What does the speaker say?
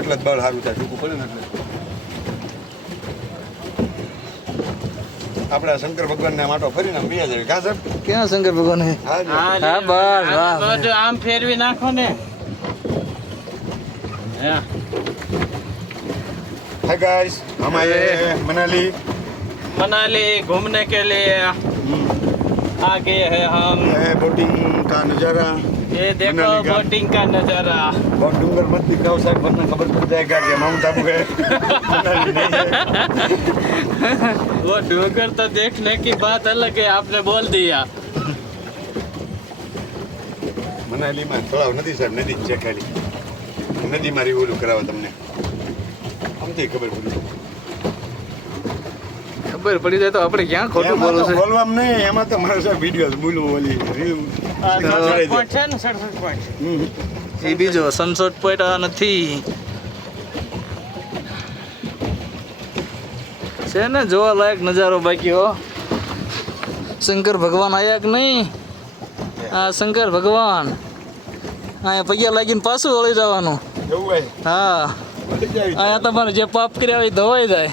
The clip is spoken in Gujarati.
એટલે જ બળ સારું થાય ટૂંકું પડે ને એટલે આપણે શંકર ભગવાનને માટો ફરીને બે જાય કા સાહેબ ક્યાં શંકર ભગવાન હે હા હા બસ વાહ બધું આમ ફેરવી નાખો ને હા हाय गाइस हम आए हैं मनाली मनाली घूमने के लिए आ गए हैं हम ये है बोटिंग का नज़ारा ये देखो मनाली का। बोटिंग का नजारा बहुत डूंगर मत दिखाओ साहब वरना खबर पड़ जाएगा कि माउंट आबू है मनाली नहीं है वो डूंगर तो देखने की बात अलग है आपने बोल दिया मनाली में तलाव नदी साहब नदी ज છે ખાલી નદી માં રીવોલું કરાવો તમને આમથી ખબર પડી ખબર પડી જાય તો આપણે ક્યાં ખોટું બોલો છે બોલવામ નહીં એમાં તો મારો સાહેબ વિડિયો બોલું ઓલી રીલ 67 पॉइंट है ना 67 पॉइंट એ બીજો સનસેટ પોઈન્ટ આ નથી છે ને જોવા લાયક નજારો બાકી હો શંકર ભગવાન આયા કે નહીં આ શંકર ભગવાન અહીંયા પૈયા લાગીને પાછું વળી જવાનું એવું હોય હા મળી જાય અહીંયા તમારે જે પાપ કર્યા હોય ધોવાઈ જાય